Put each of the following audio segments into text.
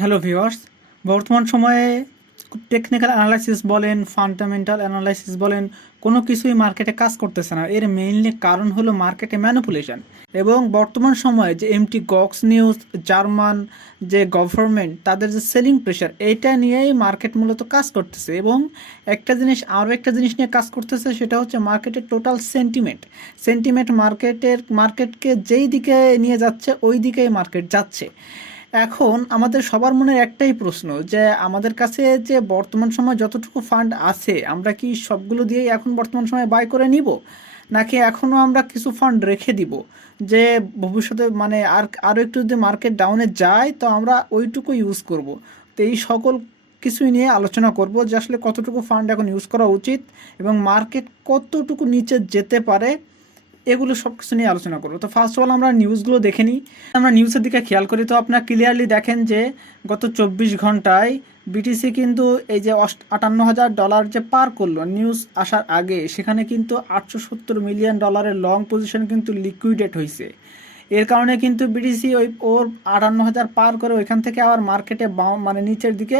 Hello viewers, বর্তমান সময়ে technical analysis বলেন, ফান্ডামেন্টাল অ্যানালাইসিস বলেন, কোনো কিছুই মার্কেটে কাজ করতেছে না। এর মেইনলি কারণ হলো মার্কেটে ম্যানিপুলেশন। এবং বর্তমান সময়ে যে এমটি গক্স নিউজ, জার্মান যে গভর্নমেন্ট তাদের যে সেলিং প্রেশার, এইটা নিয়েই মার্কেট মূলত কাজ করতেছে। এবং আরও একটা জিনিস নিয়ে কাজ করতেছে, সেটা হচ্ছে মার্কেটের টোটাল সেন্টিমেন্ট মার্কেটকে যেই দিকে নিয়ে যাচ্ছে ওই দিকেই মার্কেট যাচ্ছে। এখন আমাদের সবার মনে একটাই প্রশ্ন, যে আমাদের কাছে যে বর্তমান সময় যতটুকু ফান্ড আছে, আমরা কি সবগুলো দিয়েই এখন বর্তমান সময়ে বাই করে নিব, নাকি এখনও আমরা কিছু ফান্ড রেখে দিব, যে ভবিষ্যতে মানে আরও একটু যদি মার্কেট ডাউনে যায় তো আমরা ওইটুকু ইউজ করব। তো এই সকল কিছুই নিয়ে আলোচনা করব, যে আসলে কতটুকু ফান্ড এখন ইউজ করা উচিত এবং মার্কেট কতটুকু নিচে যেতে পারে, এগুলো সব কিছু নিয়ে আলোচনা করবো। তো ফার্স্ট অফ অল আমরা নিউজগুলো দেখে নিই। আমরা নিউজের দিকে খেয়াল করি তো আপনারা ক্লিয়ারলি দেখেন যে গত 24 ঘন্টায় বিটিসি কিন্তু এই যে $58,000 যে পার করলো নিউজ আসার আগে, সেখানে কিন্তু $870 মিলিয়ন লং পজিশন কিন্তু লিকুইডেট হয়েছে। এর কারণে কিন্তু বিটিসি ওর 58,000 পার করে ওইখান থেকে আবার মার্কেটে মানে নিচের দিকে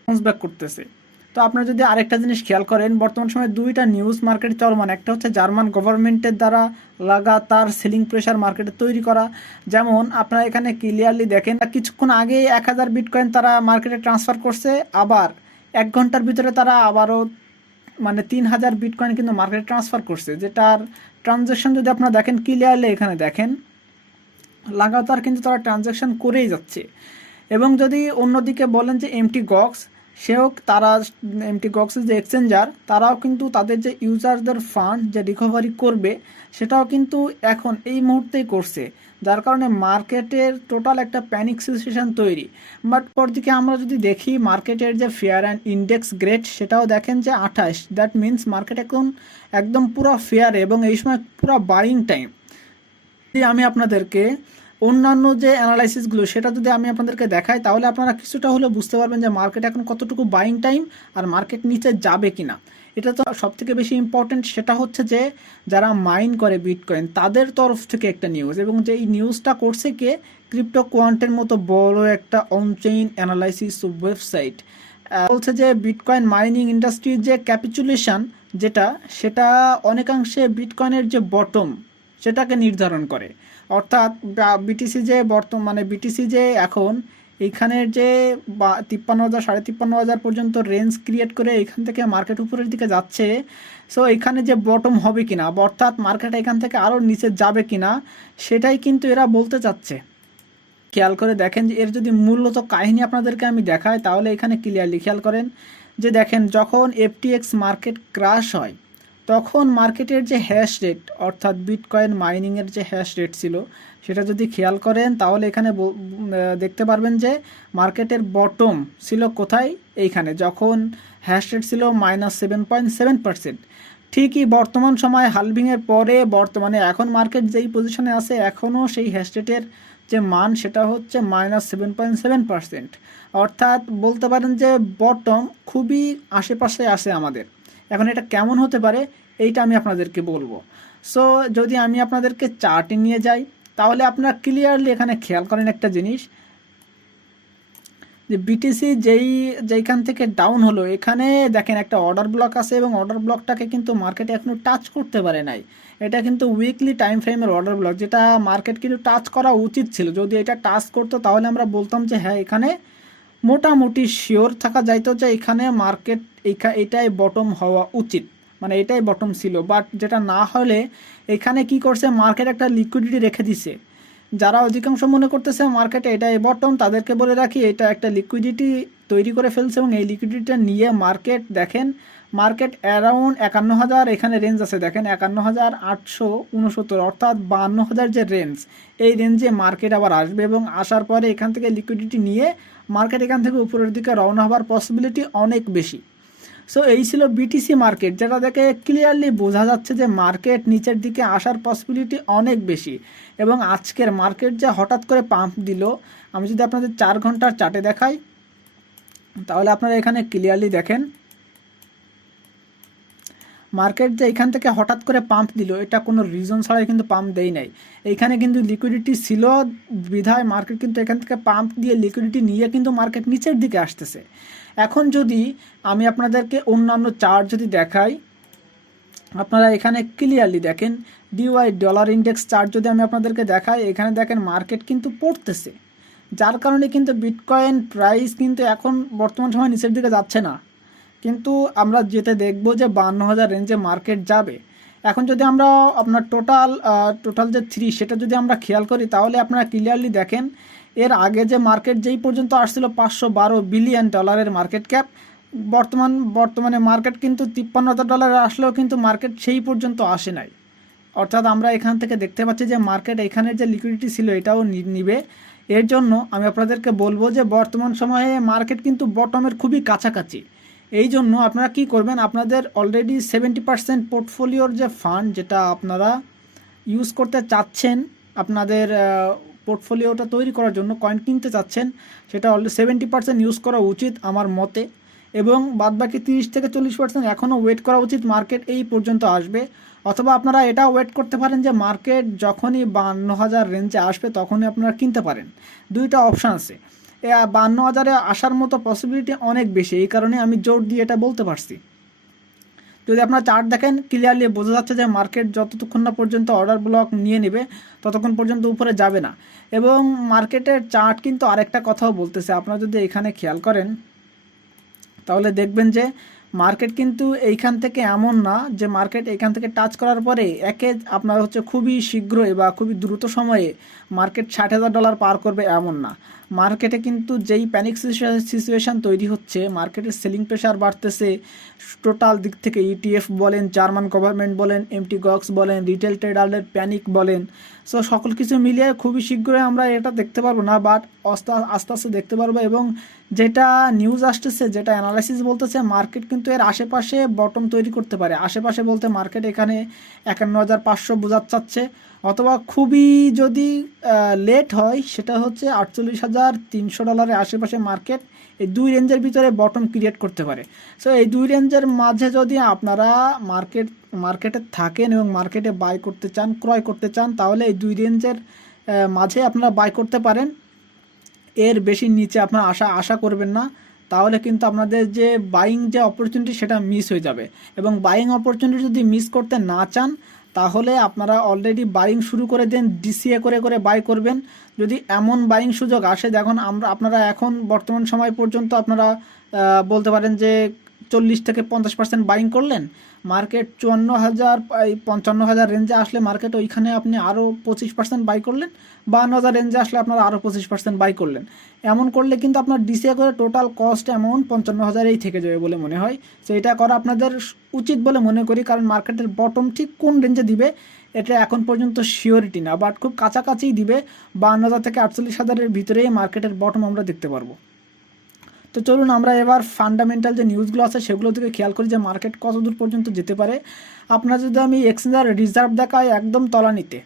বাউন্স ব্যাক করতেছে। তো আপনারা যদি আরেকটা জিনিস খেয়াল করেন, বর্তমান সময়ে দুইটা নিউজ মার্কেট চলমান। একটা হচ্ছে জার্মান গভর্নমেন্টের দ্বারা লাগাতার সেলিং প্রেশার মার্কেটে তৈরি করা। যেমন আপনারা এখানে ক্লিয়ারলি দেখেন, কিছুক্ষণ আগে 1,000 বিটকয়েন তারা মার্কেটে ট্রান্সফার করছে, আবার 1 ঘন্টার ভিতরে তারা আবারও মানে 3,000 বিটকয়েন কিন্তু মার্কেটে ট্রান্সফার করছে। যেটার ট্রানজ্যাকশন যদি আপনারা দেখেন ক্লিয়ারলি, এখানে দেখেন লাগাতার কিন্তু তারা ট্রানজ্যাকশন করেই যাচ্ছে। এবং যদি অন্যদিকে বলেন যে এমটি গক্সের যে এক্সচেঞ্জার, তারাও কিন্তু তাদের যে ইউজারদের ফান্ড যে রিকভারি করবে, সেটাও কিন্তু এখন এই মুহূর্তেই করছে, যার কারণে মার্কেটের টোটাল একটা প্যানিক সিচুয়েশন তৈরি। বাট পরদিকে আমরা যদি দেখি মার্কেটের যে ফেয়ার অ্যান্ড ইন্ডেক্স গ্রেড, সেটাও দেখেন যে 28। দ্যাট মিনস মার্কেট এখন একদম পুরো ফেয়ারে এবং এই সময় পুরো বাইং টাইম। আমি আপনাদেরকে অন্যান্য যে অ্যানালাইসিসগুলো সেটা যদি আমি আপনাদেরকে দেখাই, তাহলে আপনারা কিছুটা হলেও বুঝতে পারবেন যে মার্কেট এখন কতটুকু বাইং টাইম আর মার্কেট নিচে যাবে কিনা। এটা তো সবথেকে বেশি ইম্পর্টেন্ট। সেটা হচ্ছে যে যারা মাইন করে বিটকয়েন তাদের তরফ থেকে একটা নিউজ, এবং যে এই নিউজটা করছে কে, ক্রিপ্টো কোয়ান্টের মতো বড় একটা অনচেইন অ্যানালাইসিস ওয়েবসাইট। বলছে যে বিটকয়েন মাইনিং ইন্ডাস্ট্রির যে ক্যাপিচুলেশন সেটা অনেকাংশে বিটকয়েনের যে বটম সেটাকে নির্ধারণ করে। অর্থাৎ বিটিসি যে এখন এইখানের যে 53,000 53,000 পর্যন্ত রেঞ্জ ক্রিয়েট করে এখান থেকে মার্কেট উপরের দিকে যাচ্ছে। সো এখানে যে বটম হবে কিনা, অর্থাৎ মার্কেট এখান থেকে আরও নিচে যাবে কিনা, সেটাই কিন্তু এরা বলতে চাচ্ছে। খেয়াল করে দেখেন যে এর যদি মূলত কাহিনী আপনাদেরকে আমি দেখাই, তাহলে এখানে ক্লিয়ারলি খেয়াল করেন যে দেখেন, যখন এফটিএক্স মার্কেট ক্রাশ হয়, তখন মার্কেটের যে হ্যাশ রেট, অর্থাৎ বিটকয়েন মাইনিংয়ের যে হ্যাশ রেট ছিল, সেটা যদি খেয়াল করেন তাহলে এখানে দেখতে পারবেন যে মার্কেটের বটম ছিল কোথায়, এইখানে, যখন হ্যাশ রেট ছিল -7.7%। ঠিকই বর্তমান সময় হালভিংয়ের পরে বর্তমানে এখন মার্কেট যেই পজিশনে আছে, এখনও সেই হ্যাশ রেটের যে মান সেটা হচ্ছে -7.7%। অর্থাৎ বলতে পারেন যে বটম খুবই আশেপাশে আসে আমাদের। এখন এটা কেমন হতে পারে, এইটা আমি আপনাদেরকে বলবো। সো যদি আমি আপনাদেরকে চার্টে নিয়ে যাই, তাহলে আপনারা ক্লিয়ারলি এখানে খেয়াল করেন একটা জিনিস, যে বিটিসি যেইখান থেকে ডাউন হলো, এখানে দেখেন একটা অর্ডার ব্লক আছে এবং অর্ডার ব্লকটাকে কিন্তু মার্কেটে এখনো টাচ করতে পারে নাই। এটা কিন্তু উইকলি টাইম ফ্রেমের অর্ডার ব্লক, যেটা মার্কেট কিন্তু টাচ করা উচিত ছিল। যদি এটা টাচ করতো তাহলে আমরা বলতাম যে হ্যাঁ, এখানে মোটামুটি শিওর থাকা যাইতো যে এখানে মার্কেট এটাই বটম হওয়া উচিত, মানে এটাই বটম ছিল। বাট যেটা না হলে এখানে কি করছে, মার্কেট একটা লিকুইডিটি রেখে দিছে। যারা অধিকাংশ মনে করতেছে মার্কেটে এটাই বটম, তাদেরকে বলে রাখি এটা একটা লিকুইডিটি তৈরি করে ফেলছে, এবং এই লিকুইডিটিটা নিয়ে মার্কেট অ্যারাউন্ড 51,000 এখানে রেঞ্জ আছে দেখেন, 51,869, অর্থাৎ 52,000 যে রেঞ্জ, এই রেঞ্জে মার্কেট আবার আসবে এবং আসার পরে এখান থেকে লিকুইডিটি নিয়ে মার্কেট এখান থেকে উপরের দিকে রওনা হওয়ার পসিবিলিটি অনেক বেশি। সো এই ছিল বিটিসি মার্কেট, যেটা দেখে ক্লিয়ারলি বোঝা যাচ্ছে যে মার্কেট নিচের দিকে আসার পসিবিলিটি অনেক বেশি। এবং আজকের মার্কেট যে হঠাৎ করে পাম্প দিল, আমি যদি আপনাদের 4 ঘন্টার চার্টে দেখাই, তাহলে আপনারা এখানে ক্লিয়ারলি দেখেন মার্কেট যে এখান থেকে হঠাৎ করে পাম্প দিল, এটা কোনো রিজন ছাড়াই কিন্তু পাম্প দেই নাই। এইখানে কিন্তু লিকুইডিটি ছিল বিধায় মার্কেট কিন্তু এখান থেকে পাম্প দিয়ে লিকুইডিটি নিয়ে কিন্তু মার্কেট নিচের দিকে আসতেছে। এখন যদি আমি আপনাদেরকে অন্যান্য চার্ট যদি দেখাই, আপনারা এখানে ক্লিয়ারলি দেখেন ডিওয়াই ডলার ইন্ডেক্স চার্ট যদি আমি আপনাদেরকে দেখাই, এখানে দেখেন মার্কেট কিন্তু পড়তেছে, যার কারণে কিন্তু বিটকয়েন প্রাইস কিন্তু এখন বর্তমান সময় নিচের দিকে যাচ্ছে না, কিন্তু আমরা যেতে দেখব যে 52,000 রেঞ্জে মার্কেট যাবে। এখন যদি আমরা আপনার টোটাল যে 3 সেটা যদি আমরা খেয়াল করি, তাহলে আপনারা ক্লিয়ারলি দেখেন এর আগে যে মার্কেট যেই পর্যন্ত আসছিল $512 বিলিয়ন মার্কেট ক্যাপ, বর্তমানে মার্কেট কিন্তু $53,000 আসলেও কিন্তু মার্কেট সেই পর্যন্ত আসে নাই। অর্থাৎ আমরা এখান থেকে দেখতে পাচ্ছি যে মার্কেট এখানের যে লিকুইডিটি ছিল এটাও নিবে। এর জন্য আমি আপনাদেরকে বলবো যে বর্তমান সময়ে মার্কেট কিন্তু বটমের খুবই কাছাকাছি। এই জন্য আপনারা কি করবেন, আপনাদের অলরেডি 70% পোর্টফোলিওর যে ফান্ড যেটা আপনারা ইউজ করতে চাচ্ছেন, আপনাদের পোর্টফোলিওটা তৈরি করার জন্য কয়েন কিনতে চাচ্ছেন, সেটা অলরেডি 70% ইউজ করা উচিত আমার মতে, এবং বাদবাকি 30 থেকে 40% এখনও ওয়েট করা উচিত মার্কেট এই পর্যন্ত আসবে। অথবা আপনারা এটা ওয়েট করতে পারেন যে মার্কেট যখনই 52,000 রেঞ্জে আসবে তখনই আপনারা কিনতে পারেন। দুইটা অপশান আছে। 52,000-এ আসার মতো পসিবিলিটি অনেক বেশি, এই কারণে আমি জোর দিয়ে এটা বলতে পারছি। যদি আপনারা চার্ট দেখেন ক্লিয়ারলি বোঝা যাচ্ছে যে মার্কেট যতক্ষণ না পর্যন্ত অর্ডার ব্লক নিয়ে নেবে ততক্ষণ পর্যন্ত উপরে যাবে না। এবং মার্কেটের চার্ট কিন্তু আরেকটা কথাও বলতেছে, আপনারা যদি এখানে খেয়াল করেন তাহলে দেখবেন যে মার্কেট কিন্তু এইখান থেকে এমন না যে মার্কেট এখান থেকে টাচ করার পরে আপনার হচ্ছে খুবই শীঘ্রই বা খুবই দ্রুত সময়ে মার্কেট $60,000 পার করবে, এমন না। মার্কেটে কিন্তু যেই প্যানিক সিচুয়েশান তৈরি হচ্ছে, মার্কেটের সেলিং প্রেশার বাড়তেছে টোটাল দিক থেকে, ইটিএফ বলেন, জার্মান গভর্নমেন্ট বলেন, এমটি গক্স বলেন, রিটেল ট্রেডারদের প্যানিক বলেন, সো সকল কিছু মিলিয়ে খুবই শীঘ্রই আমরা এটা দেখতে পারবো না, বাট আস্তে আস্তে দেখতে পারবো। এবং যেটা নিউজ আসতেছে, যেটা অ্যানালাইসিস বলতেছে, মার্কেট কিন্তু এর আশেপাশে বটম তৈরি করতে পারে। আশেপাশে বলতে মার্কেট এখানে 51,500 বোঝাচ্ছে, অথবা খুবই যদি লেট হয় সেটা হচ্ছে $48,300 আশেপাশে মার্কেট এই দুই রেঞ্জের ভিতরে বটম ক্রিয়েট করতে পারে। সো এই দুই রেঞ্জের মাঝে যদি আপনারা মার্কেটে থাকেন এবং মার্কেটে বাই করতে চান, ক্রয় করতে চান, তাহলে এই দুই রেঞ্জের মাঝে আপনারা বাই করতে পারেন। এর বেশি নিচে আপনারা আশা করবেন না, তাহলে কিন্তু আপনাদের যে বাইং যে অপরচুনিটি সেটা মিস হয়ে যাবে। এবং বাইং অপরচুনিটি যদি মিস করতে না চান তাহলে আপনারা অলরেডি বাইং শুরু করে দেন, ডিসিএ করে করে বাই করবেন। যদি এমন বাইং সুযোগ আসে, দেখুন আপনারা এখন বর্তমান সময় পর্যন্ত আপনারা বলতে পারেন যে 40 থেকে 50% বাইং করলেন, মার্কেট 54,000 রেঞ্জে আসলে মার্কেট ওইখানে আপনি আরও 25% বাই করলেন, 52,000 রেঞ্জে আসলে আপনারা আরও 25% বাই করলেন। এমন করলে কিন্তু আপনার ডিসিএ করে টোটাল কস্ট অ্যামাউন্ট 55,000-এই থেকে যাবে বলে মনে হয়। সো এটা করা আপনাদের উচিত বলে মনে করি, কারণ মার্কেটের বটম ঠিক কোন রেঞ্জে দিবে এটা এখন পর্যন্ত শিওরিটি না, বাট খুব কাছাকাছিই দিবে। 52,000 থেকে 48,000-এর ভিতরেই মার্কেটের বটম আমরা দেখতে পারবো। তো চলুন আমরা এবার ফান্ডামেন্টাল যে নিউজগুলো আছে সেগুলো থেকে খেয়াল করি যে মার্কেট কত দূর পর্যন্ত যেতে পারে। আপনার যদি আমি এক্সচেঞ্জের রিজার্ভ দেখাই একদম তলানিতে,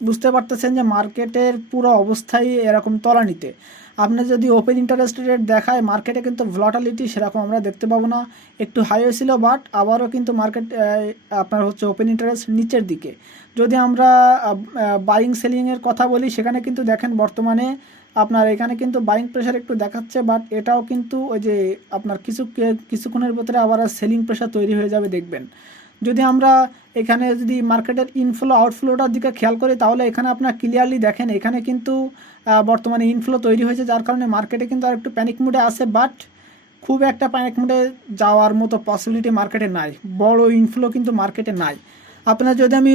বুঝতে পারতেছেন যে মার্কেটের পুরো অবস্থাই এরকম তলানিতে। আপনি যদি ওপেন ইন্টারেস্ট রেট দেখায়, মার্কেটে কিন্তু ভ্লাটিলিটি সেরকম আমরা দেখতে পাবো না, একটু হাই হয়েছিল, বাট আবারও কিন্তু মার্কেট আপনার হচ্ছে ওপেন ইন্টারেস্ট নিচের দিকে। যদি আমরা বাইং সেলিংয়ের কথা বলি, সেখানে কিন্তু দেখেন বর্তমানে আপনার এখানে কিন্তু বাইং প্রেশার একটু দেখাচ্ছে, বাট এটাও কিন্তু ওই যে আপনার কিছুক্ষণের ভিতরে আবার সেলিং প্রেশার তৈরি হয়ে যাবে দেখবেন। যদি আমরা এখানে যদি মার্কেটের ইনফ্লো আউটফ্লোটার দিকে খেয়াল করি, তাহলে এখানে আপনার ক্লিয়ারলি দেখেন এখানে কিন্তু বর্তমানে ইনফ্লো তৈরি হয়েছে, যার কারণে মার্কেটে কিন্তু আর একটু প্যানিক মুডে আছে, বাট খুব একটা প্যানিক মুডে যাওয়ার মতো পসিবিলিটি মার্কেটে নাই, বড় ইনফ্লো কিন্তু মার্কেটে নাই। আপনার যদি আমি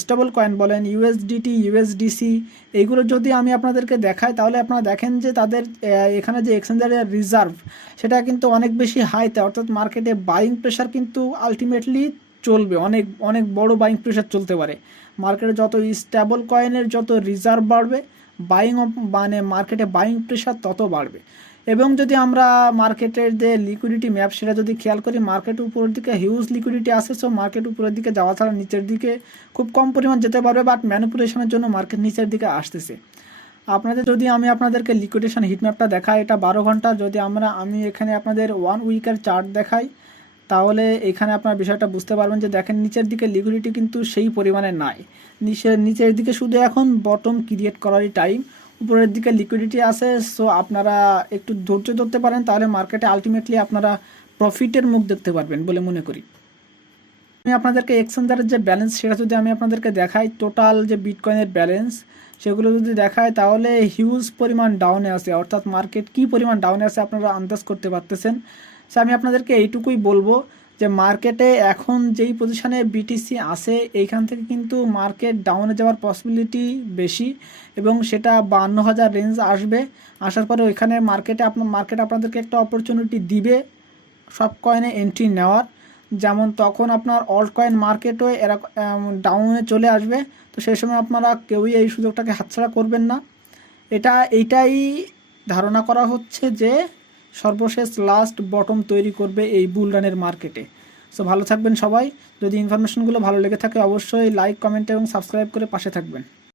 স্টেবল কয়েন বলেন, ইউএসডিটি, ইউএসডিসি, এইগুলো যদি আমি আপনাদেরকে দেখাই, তাহলে আপনারা দেখেন যে তাদের এখানে যে এক্সচেঞ্জের রিজার্ভ সেটা কিন্তু অনেক বেশি হাইতে, অর্থাৎ মার্কেটে বাইং প্রেশার কিন্তু আলটিমেটলি চলবে, অনেক অনেক বড় বাইং প্রেশার চলতে পারে। মার্কেটে যত স্টেবল কয়েনের যত রিজার্ভ বাড়বে, মানে মার্কেটে বাইং প্রেশার তত বাড়বে। এবং যদি আমরা মার্কেটের যে লিকুইডিটি ম্যাপ সেটা যদি খেয়াল করি, মার্কেট উপরের দিকে হিউজ লিকুইডিটি আছে, সো মার্কেট উপরের দিকে যাওয়া ছাড়া নিচের দিকে খুব কম পরিমাণ যেতে পারবে, বাট ম্যানিপুলেশনের জন্য মার্কেট নিচের দিকে আসতেছে। যদি আমি আপনাদেরকে লিকুইডেশন হিট ম্যাপটা দেখাই, এটা 12 ঘন্টা। যদি আমি এখানে আপনাদের 1 উইকের চার্ট দেখাই, তাহলে এখানে আপনার বিষয়টা বুঝতে পারবেন যে দেখেন নিচের দিকে লিকুইডিটি কিন্তু সেই পরিমাণে নাই, নিচের দিকে শুধু এখন বটম ক্রিয়েট করারই টাইম, উপরের দিকে লিকুইডিটি আছে। সো আপনারা একটু ধৈর্য ধরতে পারেন, তাহলে মার্কেটে আলটিমেটলি আপনারা প্রফিটের মুখ দেখতে পারবেন বলে মনে করি। আমি আপনাদেরকে এক্সচেঞ্জারের যে ব্যালেন্স সেটা যদি আমি আপনাদেরকে দেখাই, টোটাল যে বিটকয়েনের ব্যালেন্স সেগুলো যদি দেখায় তাহলে হিউজ পরিমাণ ডাউনে আছে, অর্থাৎ মার্কেট কী পরিমাণ ডাউনে আছে আপনারা আন্দাজ করতে পারতেছেন। সো আমি আপনাদেরকে এইটুকুই বলবো যে মার্কেটে এখন যেই পজিশনে বিটিসি আছে এইখান থেকে কিন্তু মার্কেট ডাউনে যাওয়ার পসিবিলিটি বেশি, এবং সেটা 52,000 রেঞ্জ আসবে। আসার পরে ওইখানে মার্কেট আপনাদেরকে একটা অপরচুনিটি দিবে সব কয়েনে এন্ট্রি নেওয়ার, যেমন তখন আপনার অল্ট কয়েন মার্কেটও এরকম ডাউনে চলে আসবে। তো সেই সময় আপনারা কেউই এই সুযোগটাকে হাতছাড়া করবেন না। এইটাই ধারণা করা হচ্ছে যে সর্বশেষ লাস্ট বটম তৈরি করবে এই বুল রানের মার্কেটে। সো ভালো থাকবেন সবাই। যদি ইনফরমেশনগুলো ভালো লেগে থাকে অবশ্যই লাইক, কমেন্ট এবং সাবস্ক্রাইব করে পাশে থাকবেন।